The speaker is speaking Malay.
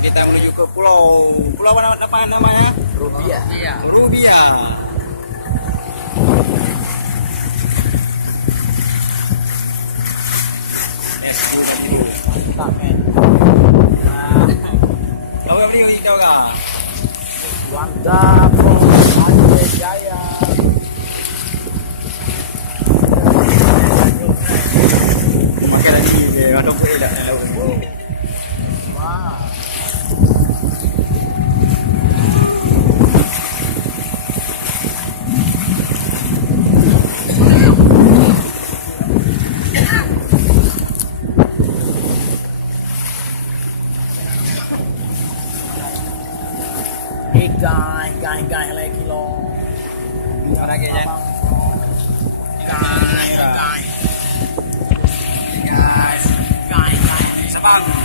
kita menuju ke pulau apa namanya? Rupiah. Rubiah. Mantap men. Kau yang beli kau kah? Mantap bro. Aceh Jaya. Makan lagi dia orang boleh dah. Wah. Guys, lagi lo. Orang kaya. Guys. Sabang.